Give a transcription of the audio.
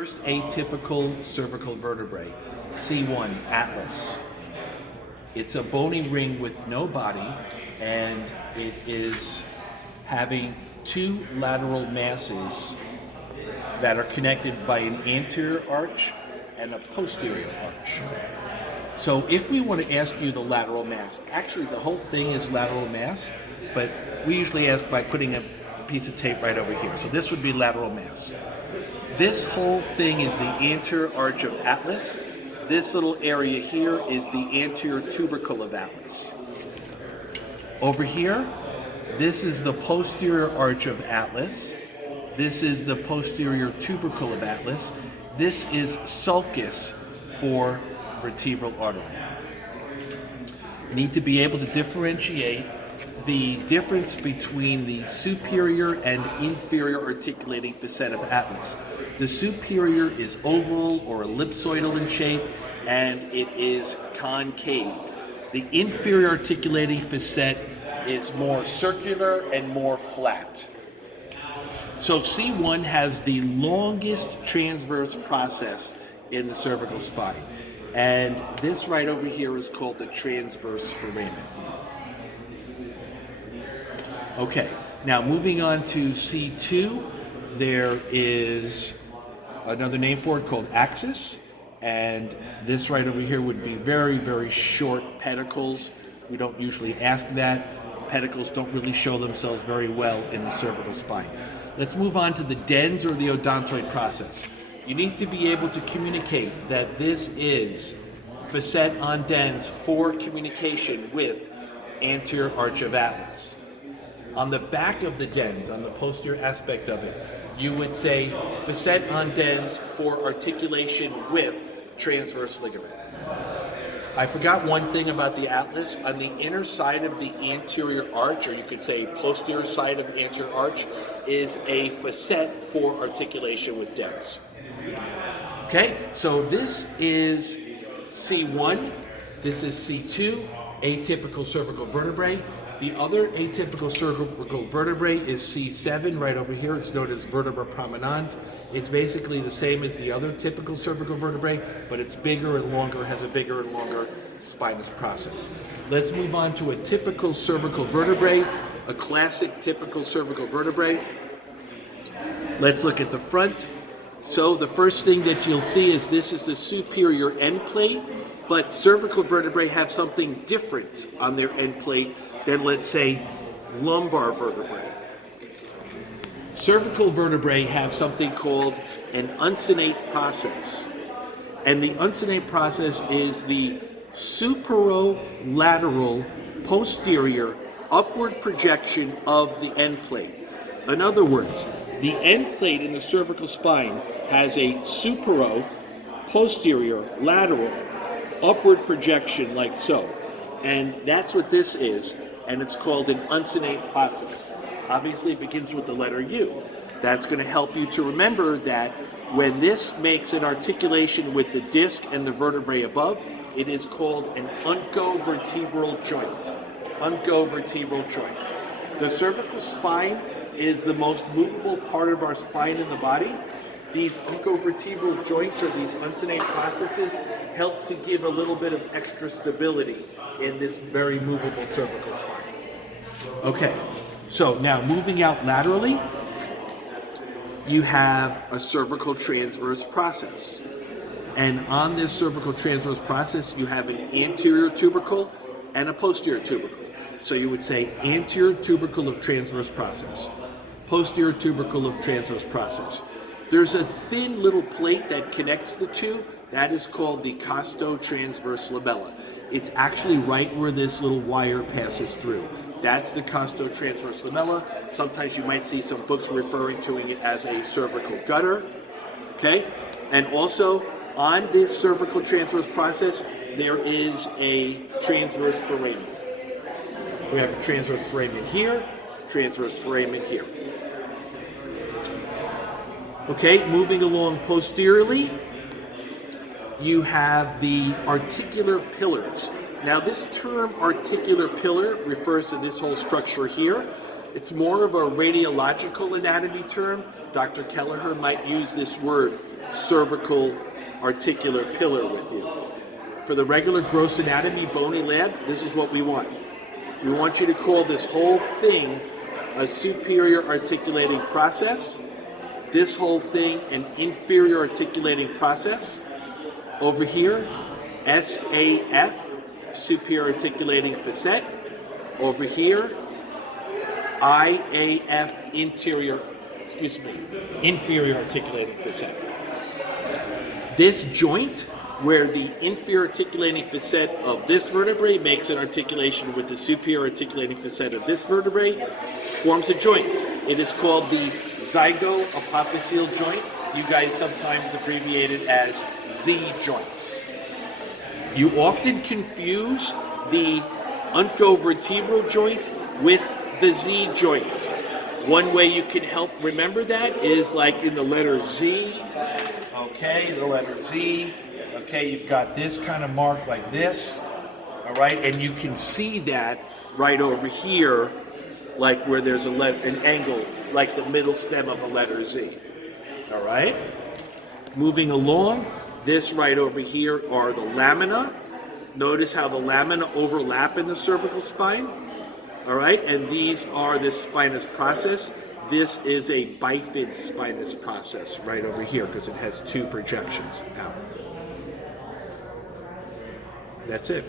First atypical cervical vertebrae, C1, atlas. It's a bony ring with no body, and it is having two lateral masses that are connected by an anterior arch and a posterior arch. So if we want to ask you the lateral mass, actually the whole thing is lateral mass, but we usually ask by putting a piece of tape right over here. So this would be lateral mass. This whole thing is the anterior arch of atlas. This little area here is the anterior tubercle of atlas. Over here, this is the posterior arch of atlas. This is the posterior tubercle of atlas. This is sulcus for vertebral artery. You need to be able to differentiate the difference between the superior and inferior articulating facet of atlas. The superior is oval or ellipsoidal in shape, and it is concave. The inferior articulating facet is more circular and more flat. So C1 has the longest transverse process in the cervical spine. And this right over here is called the transverse foramen. Okay, now moving on to C2, there is another name for it called axis. And this right over here would be very, very short pedicles. We don't usually ask that. Pedicles don't really show themselves very well in the cervical spine. Let's move on to the dens or the odontoid process. You need to be able to communicate that this is facet on dens for communication with anterior arch of atlas. On the back of the dens, on the posterior aspect of it, you would say facet on dens for articulation with transverse ligament. I forgot one thing about the atlas. On the inner side of the anterior arch, or you could say posterior side of the anterior arch, is a facet for articulation with dens. Okay, so this is C1, this is C2, atypical cervical vertebrae. The other atypical cervical vertebrae is C7 right over here. It's known as vertebra prominens. It's basically the same as the other typical cervical vertebrae, but it's bigger and longer, has a bigger and longer spinous process. Let's move on to a typical cervical vertebrae, a classic typical cervical vertebrae. Let's look at the front. So the first thing that you'll see is this is the superior end plate, but cervical vertebrae have something different on their end plate than, let's say, lumbar vertebrae. Cervical vertebrae have something called an uncinate process. And the uncinate process is the superolateral posterior upward projection of the end plate. In other words, the end plate in the cervical spine has a posterior lateral upward projection like so. And that's what this is, and it's called an uncinate process. Obviously, it begins with the letter U. That's going to help you to remember that when this makes an articulation with the disc and the vertebrae above, it is called an uncovertebral joint. Uncovertebral joint. The cervical spine is the most movable part of our spine in the body. These uncovertebral joints, or these uncinate processes, help to give a little bit of extra stability in this very movable cervical spine. Okay, so now moving out laterally, you have a cervical transverse process. And on this cervical transverse process, you have an anterior tubercle and a posterior tubercle. So you would say anterior tubercle of transverse process, posterior tubercle of transverse process. There's a thin little plate that connects the two. That is called the costotransverse labella. It's actually right where this little wire passes through. That's the costotransverse labella. Sometimes you might see some books referring to it as a cervical gutter. Okay? And also, on this cervical transverse process, there is a transverse foramen. We have a transverse foramen here, transverse foramen here. Okay, moving along posteriorly, you have the articular pillars. Now this term articular pillar refers to this whole structure here. It's more of a radiological anatomy term. Dr. Kelleher might use this word cervical articular pillar with you. For the regular gross anatomy bony lab, this is what we want. We want you to call this whole thing a superior articulating process, this whole thing an inferior articulating process. Over here, SAF, superior articulating facet. Over here, IAF, inferior articulating facet. This joint, where the inferior articulating facet of this vertebrae makes an articulation with the superior articulating facet of this vertebrae, forms a joint. It is called the zygo-apophyseal joint. You guys sometimes abbreviate it as Z joints. You often confuse the uncovertebral joint with the Z joints. One way you can help remember that is like in the letter Z. Okay, the letter Z. Okay, you've got this kind of mark like this. All right, and you can see that right over here, like where there's an angle, like the middle stem of a letter Z. All right. Moving along, this right over here are the lamina. Notice how the lamina overlap in the cervical spine. All right, and these are the spinous process. This is a bifid spinous process right over here because it has two projections out. That's it.